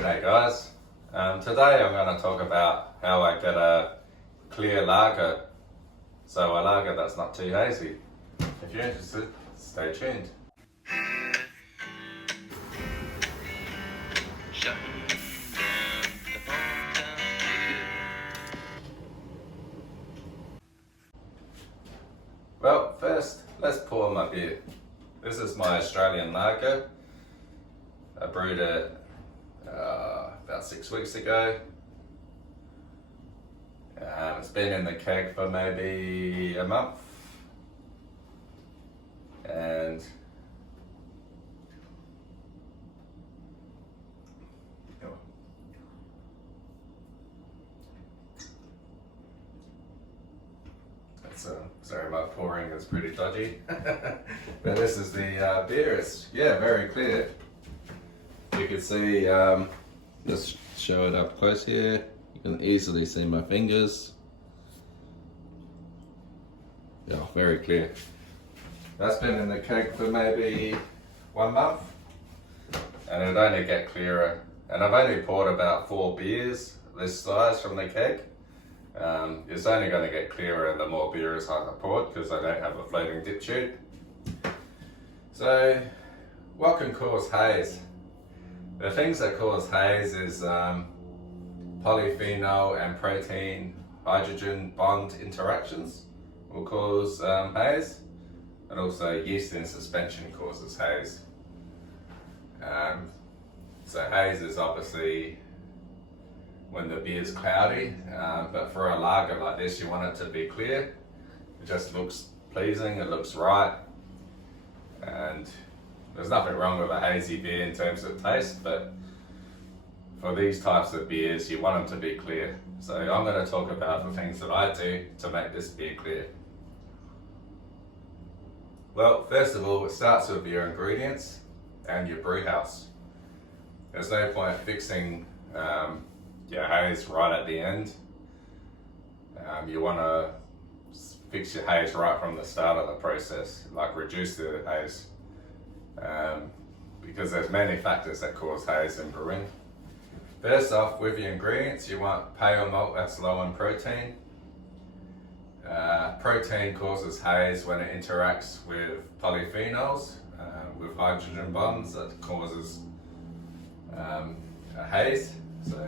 G'day guys. Today I'm going to talk about how I get a clear lager, so a lager that's not too hazy. If you're interested, stay tuned. Well, first let's pour my beer. This is my Australian lager. I brewed it about 6 weeks ago. It's been in the keg for maybe a month, and sorry, my pouring is pretty dodgy. But this is the beer. It's very clear. You can see, just show it up close here. You can easily see my fingers. Yeah, very clear. That's been in the keg for maybe 1 month, and it'll only get clearer. And I've only poured about 4 beers this size from the keg. It's only going to get clearer the more beers I poured, because I don't have a floating dip tube. So, what can cause haze? The things that cause haze is polyphenol and protein hydrogen bond interactions will cause haze, and also yeast in suspension causes haze. So haze is obviously when the beer is cloudy, but for a lager like this you want it to be clear. It just looks pleasing, it looks right, and there's nothing wrong with a hazy beer in terms of taste, but for these types of beers you want them to be clear. So I'm going to talk about the things that I do to make this beer clear. Well, first of all, it starts with your ingredients and your brew house. There's no point fixing your haze right at the end. You want to fix your haze right from the start of the process, like reduce the haze, because there's many factors that cause haze in brewing. First off, with your ingredients, you want pale malt that's low in protein. Protein causes haze when it interacts with polyphenols, with hydrogen bonds that causes a haze, so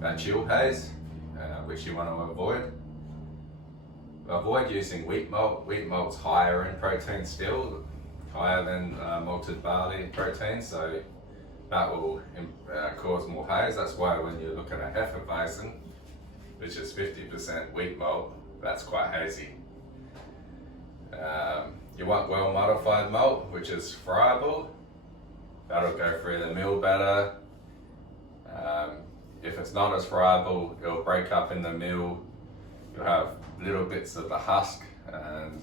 that chill haze, which you want to avoid. Avoid using wheat malt. Wheat malt's higher in protein still, higher than malted barley protein, so that will cause more haze. That's why when you look at a Hefeweizen, which is 50% wheat malt, that's quite hazy. You want well modified malt, which is friable. That'll go through the mill better. If it's not as friable, it'll break up in the mill. You'll have little bits of the husk, and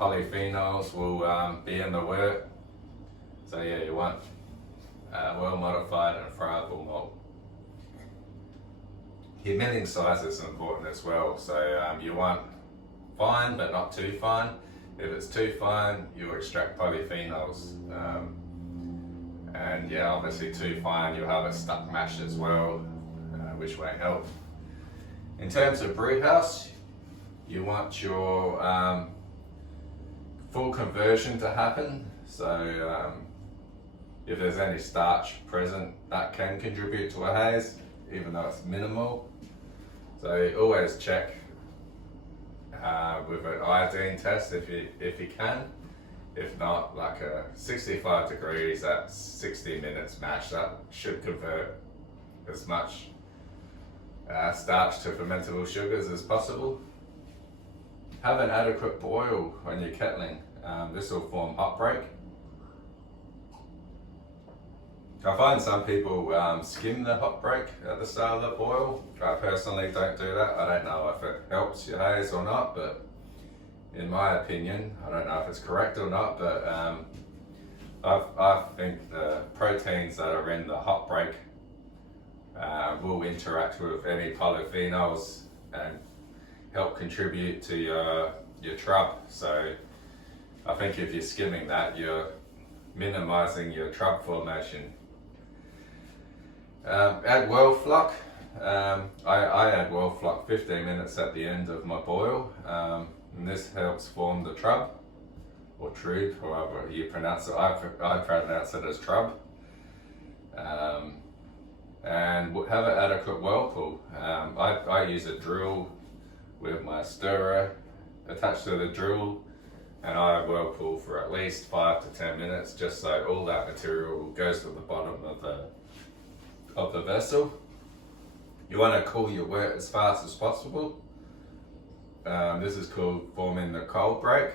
polyphenols will be in the wort. So yeah, you want well modified and friable malt. Your milling size is important as well. So you want fine but not too fine. If it's too fine, you'll extract polyphenols. And yeah, obviously too fine, you'll have a stuck mash as well, which won't help. In terms of brew house, you want your full conversion to happen. So if there's any starch present, that can contribute to a haze, even though it's minimal. So always check with an iodine test if you can. If not, like a 65 degrees at 60 minutes mash, that should convert as much starch to fermentable sugars as possible. Have an adequate boil when you're kettling. This will form hot break. I find some people skim the hot break at the start of the boil. I personally don't do that. I don't know if it helps your haze or not, but in my opinion, I don't know if it's correct or not, but I think the proteins that are in the hot break will interact with any polyphenols and help contribute to your trub. So I think if you're skimming that, you're minimizing your trub formation. Add well flock. I add well flock 15 minutes at the end of my boil, and this helps form the trub, or trub, however you pronounce it. I pronounce it as trub. And have an adequate whirlpool. I use a drill with my stirrer attached to the drill, and I whirlpool for at least 5 to 10 minutes, just so all that material goes to the bottom of the vessel. You want to cool your wort as fast as possible. This is called forming the cold break.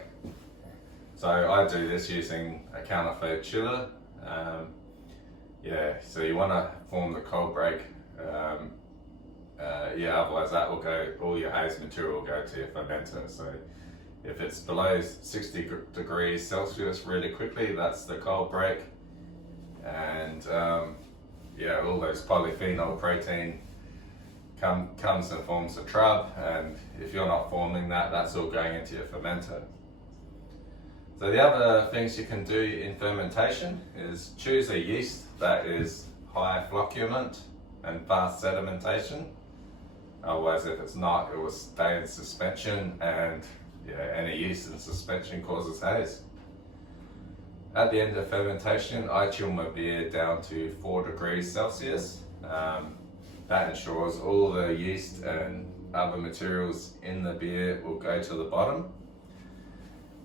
So I do this using a counterflow chiller. So you want to form the cold break. Otherwise that will go, all your haze material will go to your fermenter. So if it's below 60 degrees Celsius really quickly, that's the cold break. And all those polyphenol protein comes and forms the trub, and if you're not forming that, that's all going into your fermenter. So the other things you can do in fermentation is choose a yeast that is high flocculent and fast sedimentation. Otherwise, if it's not, it will stay in suspension, and any yeast in suspension causes haze. At the end of fermentation, I chill my beer down to 4 degrees Celsius. That ensures all the yeast and other materials in the beer will go to the bottom.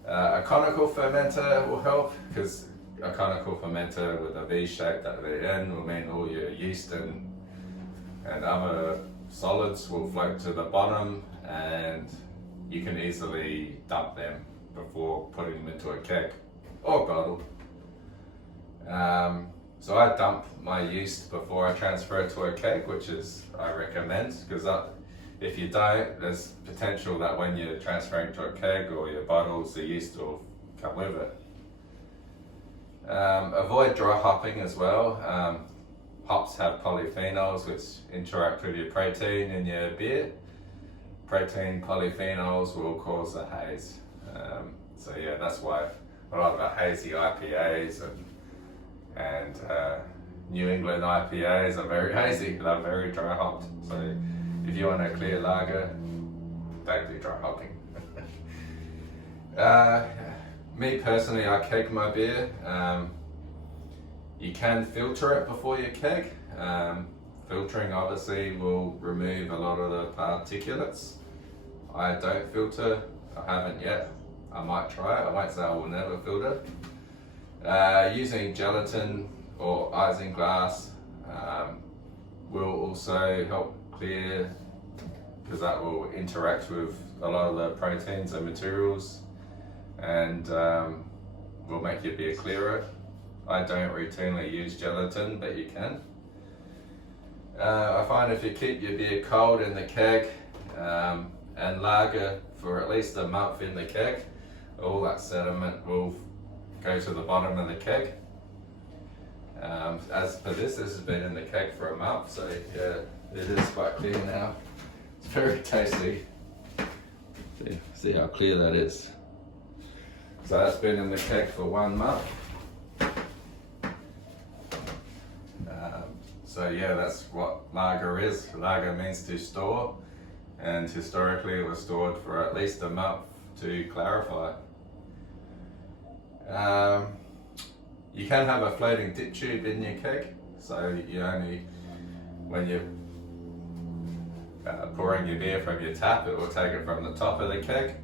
A conical fermenter will help, because a conical fermenter with a V shape at the end will mean all your yeast and other solids will float to the bottom, and you can easily dump them before putting them into a keg or bottle. So I dump my yeast before I transfer it to a keg, which is I recommend, because if you don't, there's potential that when you're transferring to a keg or your bottles, the yeast will come with it. Avoid dry hopping as well. Hops have polyphenols which interact with your protein in your beer. Protein polyphenols will cause a haze. That's why a lot of our hazy IPAs and New England IPAs are very hazy. They're very dry hopped. So if you want a clear lager, don't do dry hopping. Me personally, I keg my beer. You can filter it before you keg. Filtering obviously will remove a lot of the particulates. I don't filter, I haven't yet. I might try it, I won't say I will never filter. Using gelatin or isinglass will also help clear, because that will interact with a lot of the proteins and materials, and will make your beer clearer. I don't routinely use gelatin, but you can. I find if you keep your beer cold in the keg and lager for at least a month in the keg, all that sediment will go to the bottom of the keg. As for this has been in the keg for a month, so it is quite clear now. It's very tasty. See how clear that is. So that's been in the keg for 1 month. That's what lager is. Lager means to store, and historically it was stored for at least a month to clarify. You can have a floating dip tube in your keg, so you only, when you're pouring your beer from your tap, it will take it from the top of the keg.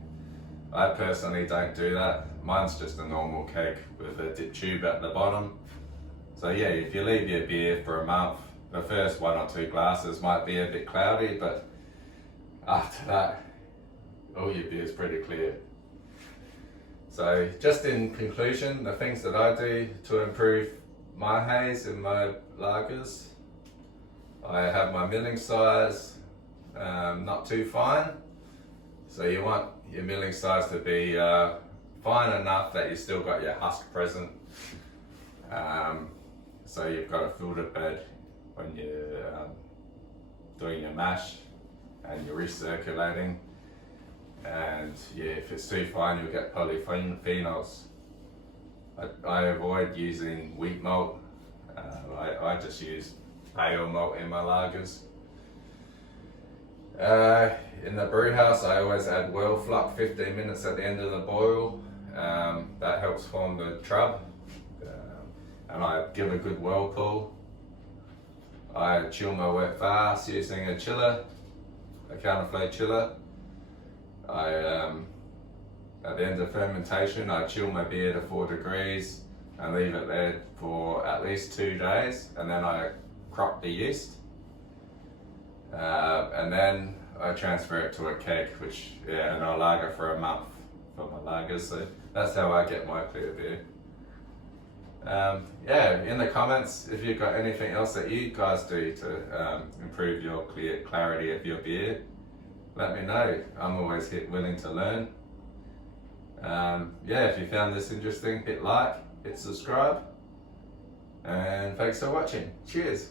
I personally don't do that. Mine's just a normal keg with a dip tube at the bottom. So if you leave your beer for a month, the first 1 or 2 glasses might be a bit cloudy, but after that, all your beer is pretty clear. So just in conclusion, the things that I do to improve my haze in my lagers, I have my milling size not too fine. So you want your milling size to be fine enough that you still got your husk present. So you've got a filter bed when you're doing your mash and you're recirculating. And if it's too fine, you'll get polyphenols. I avoid using wheat malt. I just use pale malt in my lagers. In the brew house, I always add well fluck 15 minutes at the end of the boil. That helps form the trub. And I give a good well pull. I chill my wort fast using a chiller, a counterflow chiller. At the end of fermentation, I chill my beer to 4 degrees and leave it there for at least 2 days, and then I crop the yeast. And then I transfer it to a keg, and I lager for a month for my lagers. So that's how I get my clear beer. In the comments, if you've got anything else that you guys do to improve your clarity of your beer, let me know. I'm always willing to learn. If you found this interesting, hit like, hit subscribe, and thanks for watching. Cheers.